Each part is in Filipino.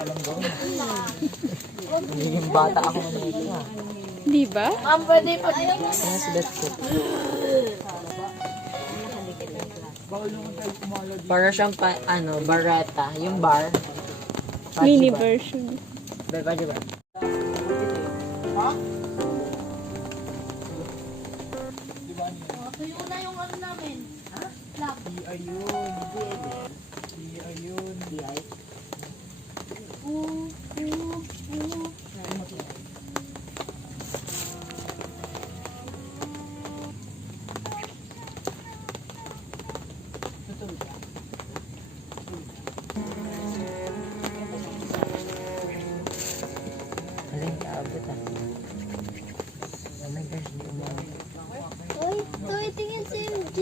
Alam ko. Nagiging bata ako na ito na. Di ba? Ang pwede pa. Yes, that's it. Para siyang barata. Yung bar. Mini version. Diba? Tuyo na yung ano namin. Ha? Lock. Ayun. Aling, kaabot ah. Oh my gosh, hindi umabot. Uy, tingin si MJ.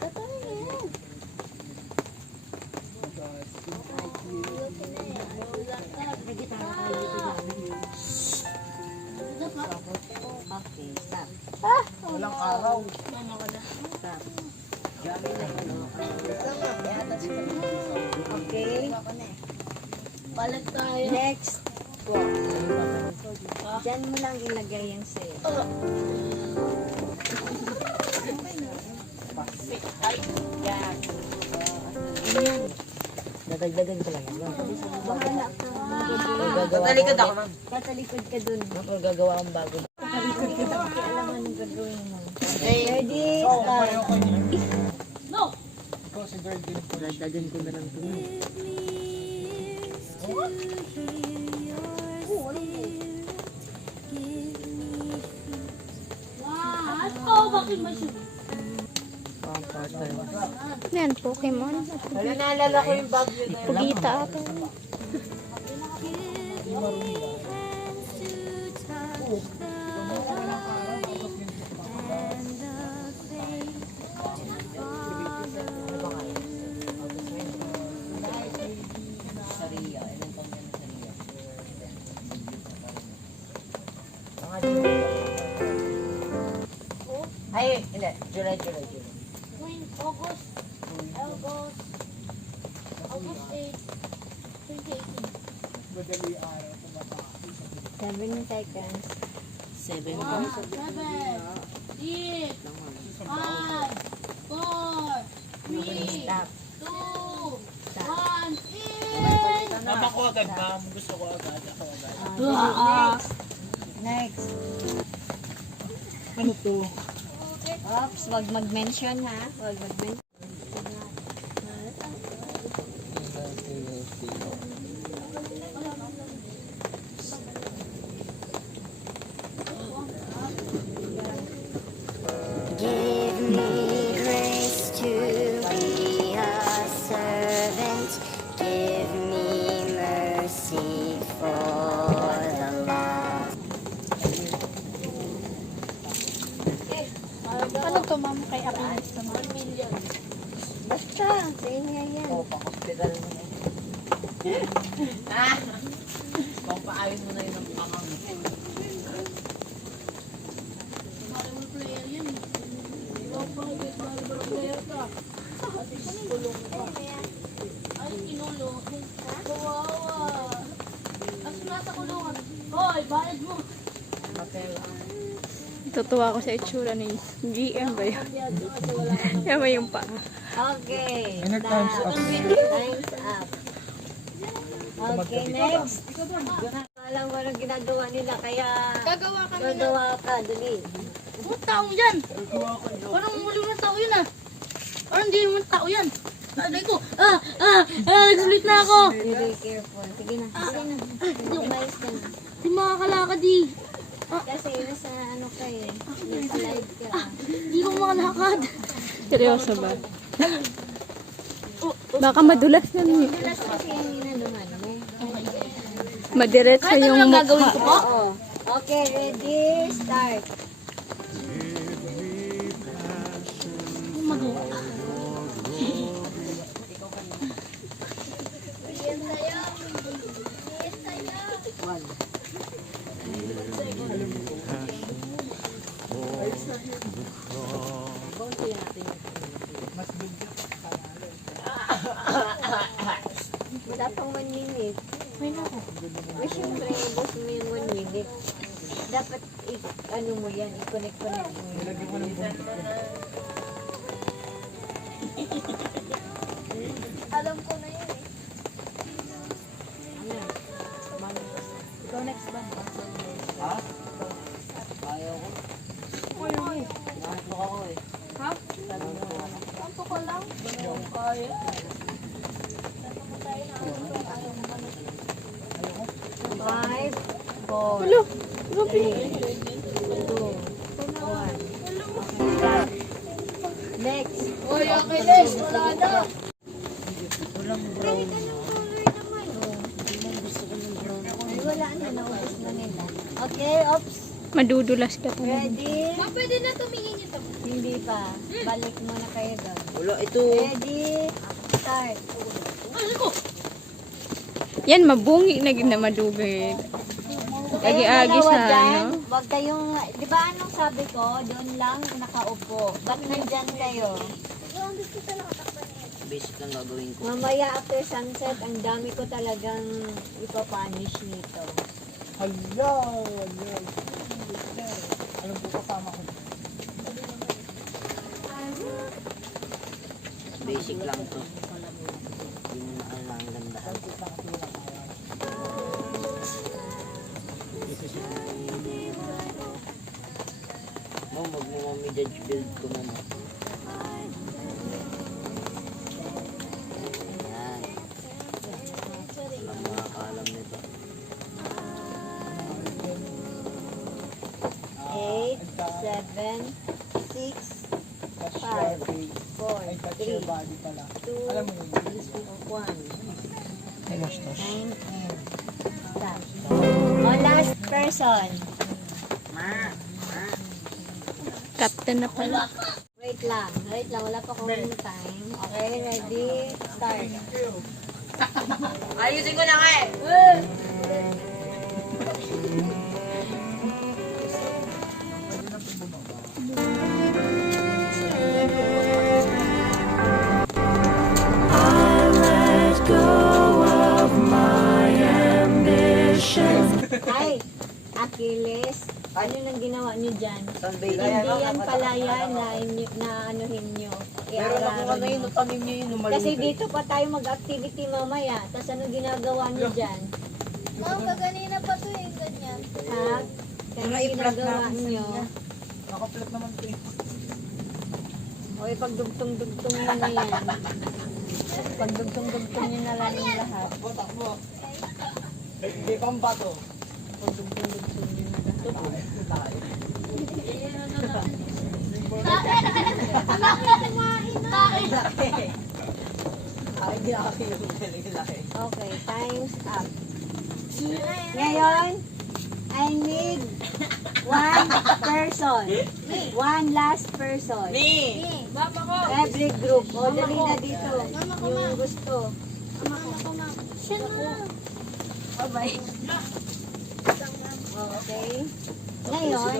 Katulad yan. Walang araw. Okay. Balik tayo. Next. Diyan mo lang ilagay yung sayo. Dadagdagan ko lang yan. Bahala ka. Tatalikod ako, ma'am. Tatalikod ka dun. Ako gagawa ang bago. Tatalikod ka dun. Kaya alam mo anong gagawin mo. Ready? Start. No! Dadagdagan ko na lang ito. Wow! Bakit may shoot? Yan, Pokemon. Wala, naalala ko yung bag yun. Pugita ata. Ay, hindi. July. August 8, 2018. 7 seconds. 7 7, 6, 5, 4, 3, Stop. 2, 1, in! Mama ko agad, ma'am. Gusto ko agad. Ako agad. Next. Ano to? Oops, wag mag-mention ha. Wag mag-mention. Give me grace to be a servant. Give me mercy for the lost. Ano to, ma'am? Kay Apinis to, ma'am. Basta, sa inyo yan. Oo, pang-hospital mo na. Pang-paayos mo na yun ang pamang. Volleyball player yan eh. Ikaw pa, volleyball player ka. Kulong ka. Ay, kinulong. Kawawa. As nasa kulungan. Hoy, bayad mo. Tutuwa ako sa itsura ni GM ba yun? Yan ba yung pa? Okay. Ano, time's up? Time's up. Okay, next. Alam ko anong ginagawa nila, kaya Gagawa kami na. gagawa ka, dali. Anong taong yan? Parang muli ng tao yun ah. Parang hindi naman tao yan. Aday ko. Nagsulit na ako. Be very careful. Sige na, sige na. Umayos ka na. Di makakalakad eh. Kasi nasa ano ka eh. Nasa live ka. Hindi ko makalakad. Seryoso ba? Baka madulas na niyo. Last kasi yung inanuman mo. Madiretso Kahit ano yung lang gagawin mukha. ko po? Oo. Okay, ready, start. Magawa. Mas bigyan. pang 1 minute. May na ako. Eh, syempre, ubos mo yung 1 minute. Dapat, ano mo yan, i-connect mo yan. Alam ko na yun eh. Ikaw next ba? Ha? Ayaw ko. Nakatok ako eh. Ha? Kanto ko lang. Kaya. 5, 4, Hello. 3, 2, 1. Next. Uy, okay, Les. Wala na. Walang brown. Ay, wala na, naubos na nila. Okay, ops. Madudulas ka pa. Ready? Ma, pwede na tumingin ito. Hindi pa. Balik muna kayo doon. Wala, ito. Ready? Start. Ano ko? Yan, mabungi na gina madugay. Agi-agi Kayong sa dalawa dyan, ano. Huwag kayong, di ba anong sabi ko, doon lang nakaupo. Ba't nandyan kayo? Basic lang gagawin ko. Mamaya after sunset, ang dami ko talagang ipapunish nito. Hala! Alam po kasama ko. Basic lang to. Yung ang gandahan. Mo, magmumamidage build ko muna. Ayan. Walang makakaalam nito. 8, 7, 6, 5, 4, 3, 2, 1. Ay, mastos. Time and stop. O, last person. Captain na pala. Wait lang. Wala pa akong time. Okay, ready? Start. Ayusin ko na nga eh! Ay, Achilles. Ano nang ginawa niyo dyan? Sunday Hindi yan palayan na anuhin nyo. Meron ako ano yun, tanim niyo yun, Kasi dito pa tayo mag-activity mamaya. Tapos ano ginagawa niyo dyan? Ma'am, kaganina pa to eh. Ganyan. Ha? Kaya ginagawa niyo. Nakaplat naman ito eh. O ipagdugtong-dugtong nyo na yan. Pagdugtong-dugtong nyo na lang yung lahat. Takbo. Hindi pang bato. Pagdugtong-dugtong nyo na lahat. Okay, time's up. Ngayon, I need one person. One last person. Mama ko. Every group. O, dali na dito. Yung gusto. Siya na. Okay. Okay. Ngayon,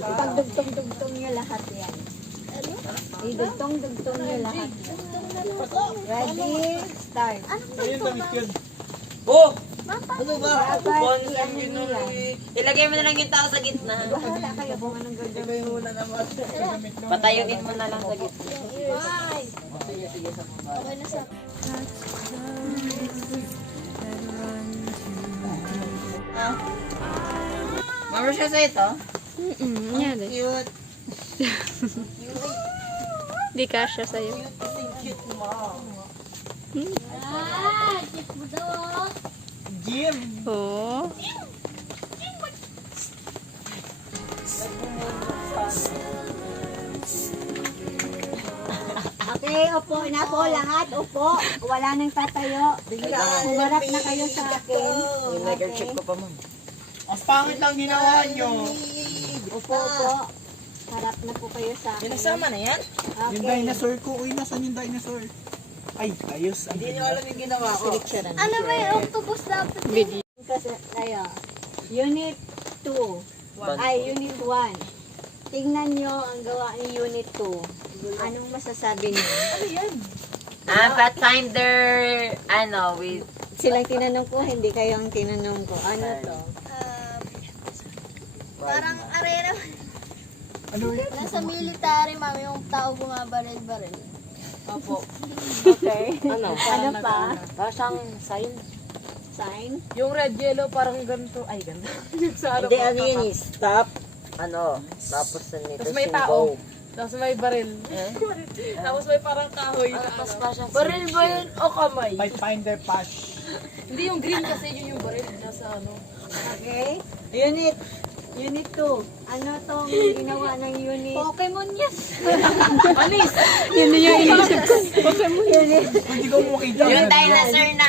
pagdugtong-dugtong nyo lahat yan. Idugtong-dugtong nyo lahat. Ready? Start. Oh! Ano ba? Dapat i-ano nyo yan. Ilagay mo na lang yung tao sa gitna. Bahala kayo kung anong gagawin. Patayunin mo na lang sa gitna. Bye. Okay na sa... Mama siya sa ito? Yan eh. Cute. Di kasya sa'yo. Cute mo. Ah, check mo daw. Jim! Oo. Okay, upo na po lahat. Upo. Wala nang tatayo. Umarap na kayo sa akin. Yung microchip ko pa, ma'am. Ang pangit lang ginawa nyo. Upo. Harap na po kayo sa akin. Pinasama na yan? Yung Okay. dinosaur ko. Uy, nasan yung dinosaur? Ay, ayos. Ang Hindi nyo alam yung ginawa ko. Ano ba yung octopus dapat? Video. Kasi, ayo. Unit 2. Ay, Unit 1. Tingnan nyo ang gawa ni Unit 2. Anong masasabi niyo? Ano yan? Pathfinder, with... Silang tinanong ko, hindi kayo ang tinanong ko. Ano to? Parang arena. Ano yun? Nasa military, ma'am, yung tao bumabaril-baril. Okay. Ano? Ano pa? Parang sign. Sign? Yung red, yellow, parang ganito. Ay, ganito. Yung sa ano Hindi, ko, ano yun eh, stop. Tapos nito Tapos may tao. Tapos may baril. Tapos may parang kahoy na ano. Baril ba yun o kamay? Pathfinder Pash. Hindi yung green kasi yun yung baril. Nasa ano. Okay. Unit 2. Ano tong ginawa ng unit? Pokemon yan. Anis! Yun na yung inisip ko. Unit. Hindi ko makita. Yung dinosaur na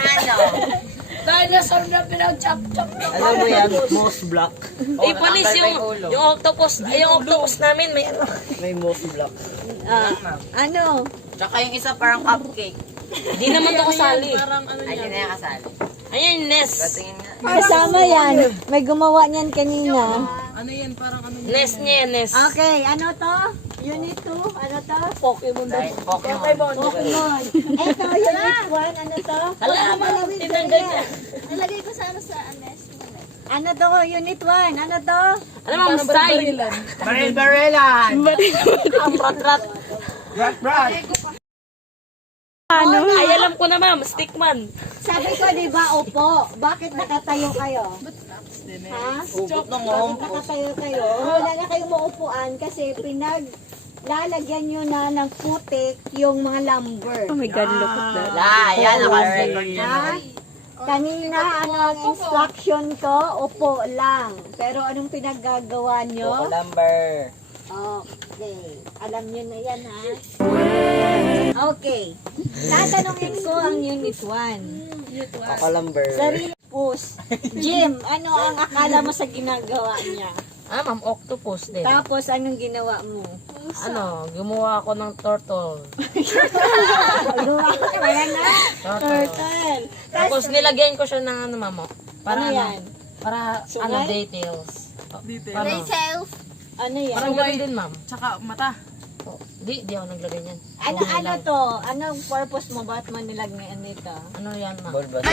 Dinosaur na pinag-chop-chop. Alam mo yan, moss block. Panis yung octopus. Ay, yung octopus namin may ano. May moss block. Ano? Tsaka yung isa parang cupcake. Hindi naman to kasali. Parang ano Ay, hindi na yan kasali. Ayan, Ness. Tingin nga. Kasama yan. May gumawa niyan kanina. Ano yan? Parang ano yan? Ness niya, Ness. Okay, ano to? Unit 2? Ano to? Pokemon daw. Pokemon. Pokemon. Ito, unit 1. Ano to? Hala, Malawin tinanggal ka niya. Nalagay ko sana sa anes. Ano to? Unit 1. Ano to? Ano ma'am, sign? Baril-barilan! Ang rat-rat. Rat! Ano? Ay, alam ko na ma'am, stickman. Sabi ko, di ba, upo. Bakit nakatayo kayo? Ha? Ubot ng Bakit nakatayo kayo? Wala na kayong maupuan kasi lalagyan nyo na ng putik yung mga lumber. Oh my God, look at that. Yan, naka-record yan. Ha? Kanina, ang instruction ko, upo lang. Pero anong pinaggagawa nyo? Lumber. Okay. Alam nyo na yan, ha? Okay. Tatanungin ko ang unit 1. Lumber. Sarili push. Jim, ano ang akala mo sa ginagawa niya? Ma'am, octopus din. Tapos, anong ginawa mo? Gumawa ako ng turtle. Gawa ka kaya na? Turtle. Tapos nilagyan ko siya ng ano, ma'am. Para Ano yan? Para Sungay? details. Play safe. Ano yan? Parang gano'n din, ma'am. Tsaka mata. Di ako naglagay niyan. Ano to? Anong purpose mo? Ba't mo nilagyan nito? Ano yan, ma'am? Bulbas.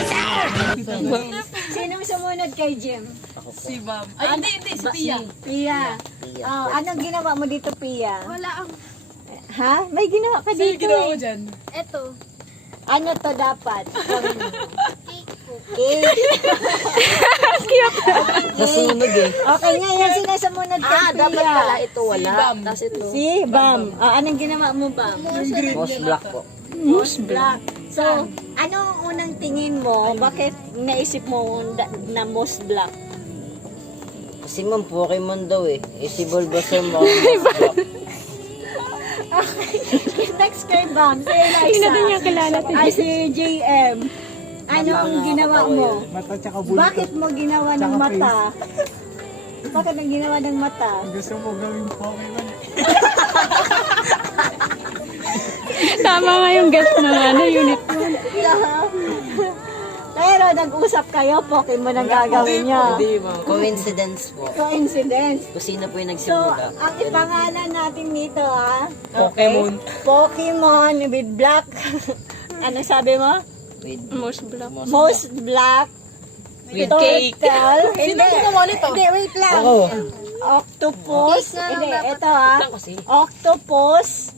Sinong sumunod kay Jim? Si ma'am. Ay, hindi, si Pia. Pia. Oh, anong ginawa mo dito, Pia? Wala ang... Ha? May ginawa ka dito eh. dyan? Eto. Ano to dapat? Cake po. Cake. Nasunog eh. Okay, ngayon sinasamunod kay Pia. Dapat pala ito wala. Tapos ito. Si Bam. Anong ginawa mo, Bam? Moss block po. Moose black. So, anong unang tingin mo? Bakit naisip mo na moose black? Kasi ma'am, Pokemon daw eh. Si Bulbasaur mo. Moss block. Next kay Bam, si Eliza. Hindi natin niya kilala. Ay, si JM. Ano ang ginawa mo? Mata tsaka bulto. Bakit mo ginawa ng Tsaka mata? Bakit ang ginawa ng mata? Gusto mo gawing Pokemon. Tama nga yung guess ng unit 1. Pero nag-usap kayo, Pokemon ang gagawin niyo. Hindi, ma'am. Coincidence po. Coincidence. Kung sino po yung So, nagsimula. ang ipangalan natin dito, ha? Pokemon. Pokemon with black. Ano sabi mo? With Most black. Most black. With cake. Turtle. Sino gumawa nito? Hindi, wait lang. Ako. Octopus. Hindi, ito ha. Lang kasi. Octopus.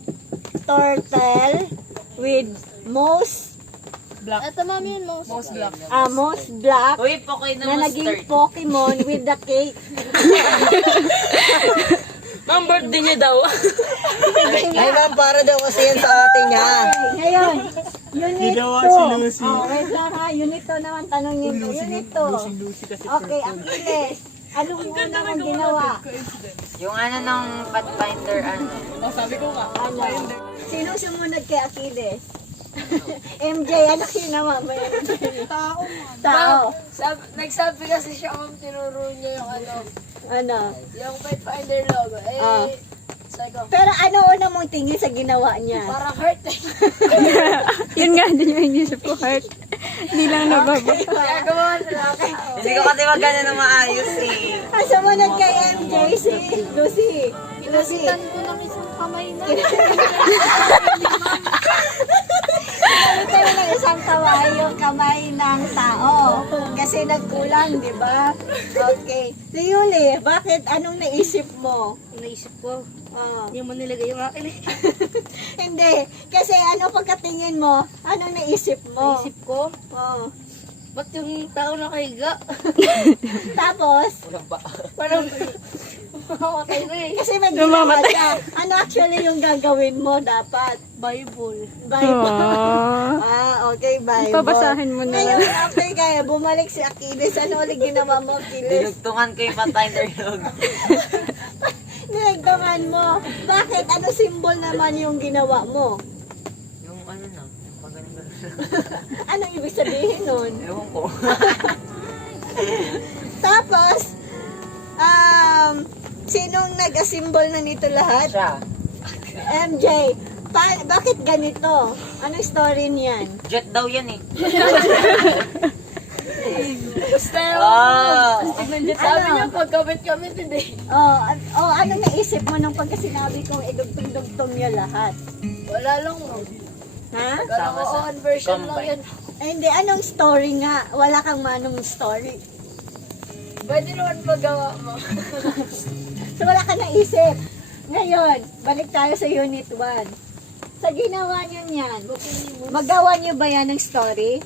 Turtle. With most Eto mami yun, most black. most black. Uy, Pokemon Na naging Pokemon with the cake. Ma'am, birthday niya daw. Ay ma'am, para daw kasi yan sa atin niya. Ngayon, unit 2. Ginawa si Lucy. Oh, wait lang ha. Unit 2 naman tanongin ko. Unit 2. Lucy kasi Okay, Achilles. Anong una mong ginawa? Yung ano ng Pathfinder, ano. Sabi ko nga. Ano? Sino sumunod kay Achilles? MJ, ano ginawa mo? Tao. Tao. Nagsabi kasi siya kung tinuro niya yung Ano? yung Pathfinder logo. Sabi ko, Pero ano una mong tingin sa ginawa niya? parang heart eh. Yun nga, din yung inisip ko, heart. Hindi lang nababa. Gagawa na lang ako. Hindi ko kasi magana na maayos eh. Sumunod kay MJ si Lucy. Lucy. Tan ko ng isang kamay na. kamay ng tao. Kasi nagkulang, di ba? Okay. Si Yuli, bakit? Anong naisip mo? Naisip ko, Oh. hindi mo nilagay yung akin eh. Hindi. Kasi ano pagkatingin mo? Anong naisip mo? Naisip ko, Oh. ba't yung tao nakahiga? Tapos, Parang, mamamatay na eh. kasi may ginawa siya. Ano actually yung gagawin mo dapat? Bible. Bible. Aww. Okay, Bible. Pabasahin mo na Ngayon, lang. after kaya bumalik si Achilles, ano ulit ginawa mo, Achilles? Dinugtungan ko yung patay na rilog. Nilagdaman mo. Bakit? Ano symbol naman yung ginawa mo? Yung ano na, yung pagano-gano. Anong ibig sabihin nun? Ewan ko. Tapos, sinong nag-symbol na nito lahat? Siya. MJ, bakit ganito? Anong story niyan? Jet daw yan eh. Basta nandiyan sabi niya, pagkabit-kabit hindi. Anong naisip mo nung pagka sinabi kong idugtong-dugtong niya lahat? Wala lang mo. Ha? Sama sa Conversion lang combine. yan. Hindi, anong story nga? Wala kang manong story. Pwede naman magawa mo. So wala ka naisip. Ngayon, balik tayo sa Unit 1. Sa ginawa niyo niyan, magawa niyo ba yan ng story?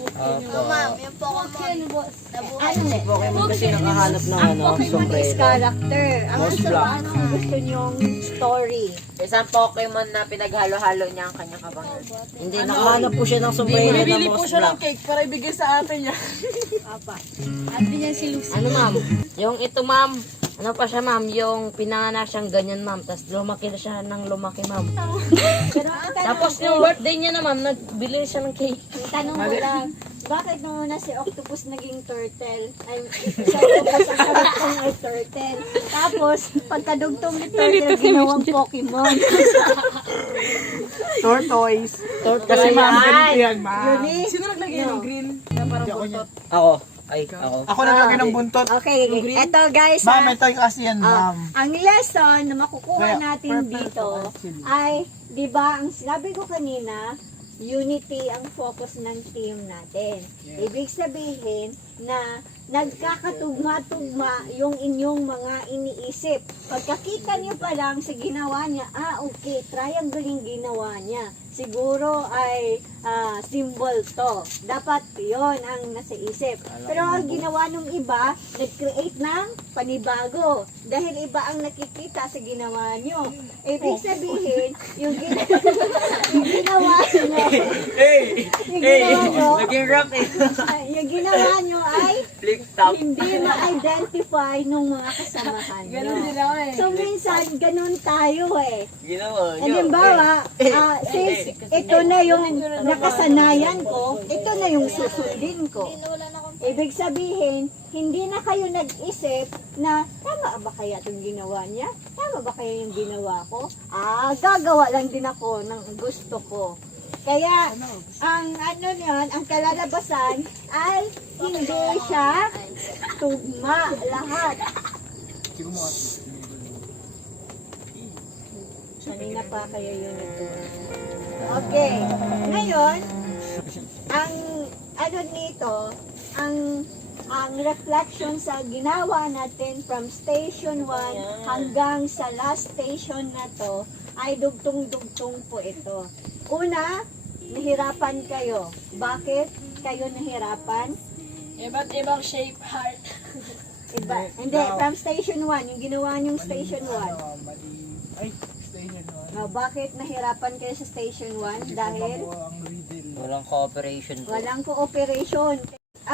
Ma'am, yung Pokemon. Ano? Pokemon kasi nakahanap ng Ang Pokemon is character. Ang Most sa black. anong gusto niyong story? Isang Pokemon na pinaghalo-halo niya ang kanyang kabangan. Hindi, nakahanap po siya ng sombrero na Bibili po Moss siya ng Black. cake para ibigay sa atin niya. Ate niya si Lucy. Ano ma'am? Yung ito ma'am, ano pa siya ma'am, yung pinanganak siyang ganyan ma'am, tapos lumaki na siya ng lumaki ma'am. Pero ang tanong Tapos ko, yung birthday niya na ma'am, nagbili siya ng cake. ang tanong ko lang, bakit nung una si Octopus naging turtle? Ay, si Octopus ang karugtong ay turtle. Tapos, pagkadugtong ni turtle, ginawang Pokemon. Tortoise. Kasi ma'am, ganito yan, ma'am. Yun eh. Sino naglagay ng green? Na parang buntot. Ako. Ay, ako. Ako naglagay ng buntot. Okay, eto guys, Ma'am, ito yung kasi yan, ma'am. ang lesson na makukuha Kaya, natin purple dito po, actually. ay, di ba, ang sinabi ko kanina, unity ang focus ng team natin. Ibig sabihin na nagkakatugma-tugma yung inyong mga iniisip. Pagkakita niyo pa lang sa ginawa niya, okay, triangle yung ginawa niya. Siguro ay symbol to. Dapat yon ang nasa isip. Pero ang ginawa ng iba, nag-create ng panibago. Dahil iba ang nakikita sa ginawa nyo. Ibig sabihin, yung ginawa nyo, yung ginawa nyo, Naging rock eh. yung ginawa nyo ay Flip top. hindi ma-identify ng mga kasamahan nyo. Ganun din ako eh. So minsan, ganun tayo eh. Ginawa nyo. Halimbawa, since ito na yung nakasanayan ko, ito na yung susundin ko. Ibig sabihin, hindi na kayo nag-isip na tama ba kaya itong ginawa niya? Tama ba kaya yung ginawa ko? Gagawa lang din ako ng gusto ko. Kaya, ang ano niyan, ang kalalabasan ay hindi siya tugma lahat. Kanina pa kaya yun ito. Okay. Ngayon, ang ano nito, ang reflection sa ginawa natin from station 1 hanggang sa last station na to ay dugtong-dugtong po ito. Una, nahirapan kayo. Bakit kayo nahirapan? Iba't ibang shape heart. Iba, hindi, from station 1, yung ginawa niyong station 1. Ay, stay nyo naman. Bakit nahirapan kayo sa station 1? Dahil Ang riddle. Walang cooperation po. walang cooperation.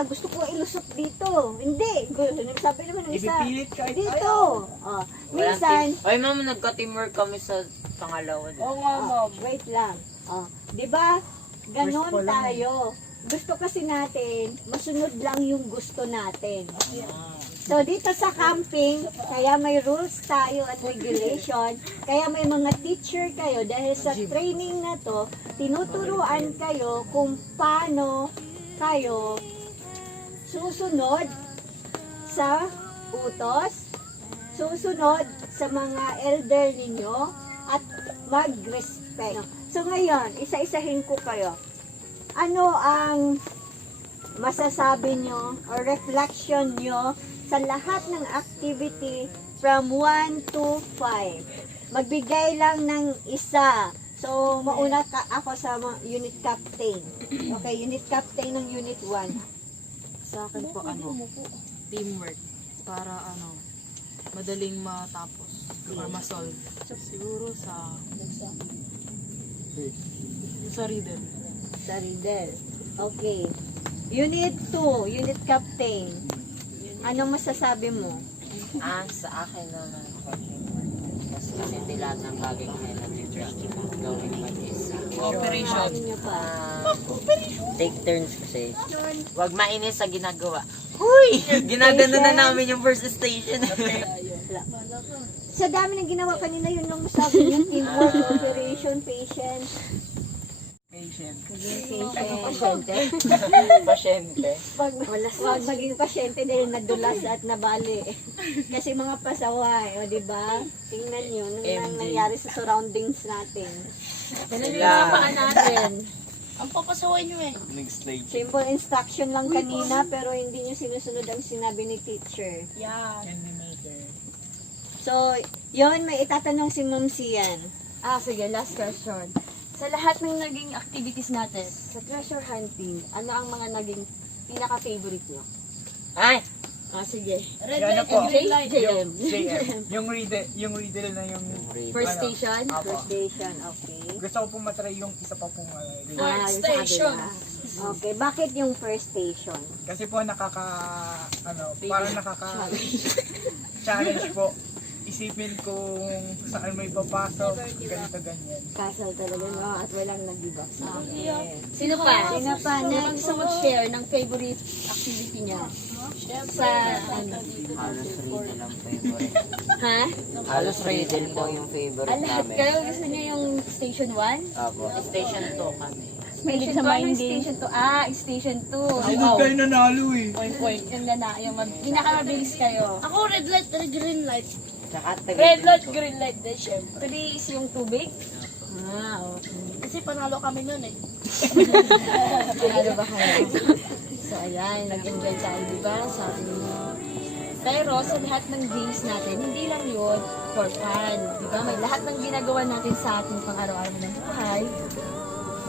Gusto ko ilusot dito. Hindi. Sabi naman ng isa. Ipipilit ka. Dito. Walang Minsan, team. Ay, ma'am, nagka-teamwork kami sa pangalawa. Oo nga ma'am. wait lang. Di ba? Ganon First pa lang tayo. Gusto kasi natin, masunod lang yung gusto natin. So, dito sa camping, kaya may rules tayo at regulation, kaya may mga teacher kayo, dahil sa training na to, tinuturuan kayo kung paano kayo susunod sa utos, susunod sa mga elder ninyo, at mag-respect. So, ngayon, isa-isahin ko kayo. Ano ang masasabi nyo or reflection nyo sa lahat ng activity from 1 to 5. Magbigay lang ng isa. So, mauna ka ako sa unit captain. Okay, unit captain ng unit 1. Sa akin po teamwork para madaling matapos or ma-solve. Siguro sa riddle. Sa riddle. Okay. Unit 2, unit captain. Anong masasabi mo? Sa akin naman, kasi hindi lahat ng bagay kailangan gawin mag-isa. Cooperation. Ano nyo pa? Take turns kasi. Huwag mainis sa ginagawa. Huy! Ginagano na namin yung first station. Sa dami ng ginawa kanina, yun lang masabi niyo. Teamwork, cooperation, patience. Patient. Maging pasyente. Pasyente. Wag maging pasyente dahil nadulas at nabali. Kasi mga pasaway, o diba? Tingnan nyo, nung nangyari sa surroundings natin. natin. Ang papasaway nyo eh. Next slide. Simple instruction lang kanina, pero hindi nyo sinusunod ang sinabi ni teacher. Yan. So, yun, may itatanong si Ma'am Sian. Sige, last question. Sa lahat ng naging activities natin, sa treasure hunting, ano ang mga naging pinaka-favorite nyo? Ay! Sige. Red Yan na light po. and green light. JM. Yung riddle na yung... First station? Apo. First station, okay. Gusto ko pong matry yung isa pa pong riddle. Yung sa Station. kabila. Okay, bakit yung first station? Kasi po parang challenge po. Isipin kung saan may papasok, ganito ganyan. Castle talaga, no? At walang nag-give up sa akin. Sino pa? Sino pa? Next, Next. gusto mag-share ng favorite activity niya. Sa, Halos riddle ang favorite. ha? Halos riddle po yung favorite Lahat namin. kayo gusto niyo yung Station 1? Opo. Station 2 kami. Station 2, ano yung Station 2? Station 2. Hindi kayo nanalo eh. Point. Yung pinakamabilis kayo. Ako red light and green light. Tsaka Red light, green light din syempre. 3 is yung tubig? Okay. Kasi panalo kami nun eh. Ano ba kayo? So, ayan, nag-enjoy tayo, di ba? Sabi niyo. Pero sa lahat ng games natin, hindi lang yun for fun. Di ba? May lahat ng ginagawa natin sa ating pang-araw-araw ng buhay.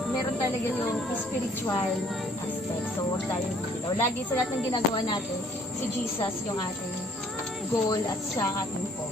Meron talaga yung spiritual aspect. So, huwag tayong bitilaw. Lagi sa lahat ng ginagawa natin, si Jesus yung ating goal at siya ang ating po.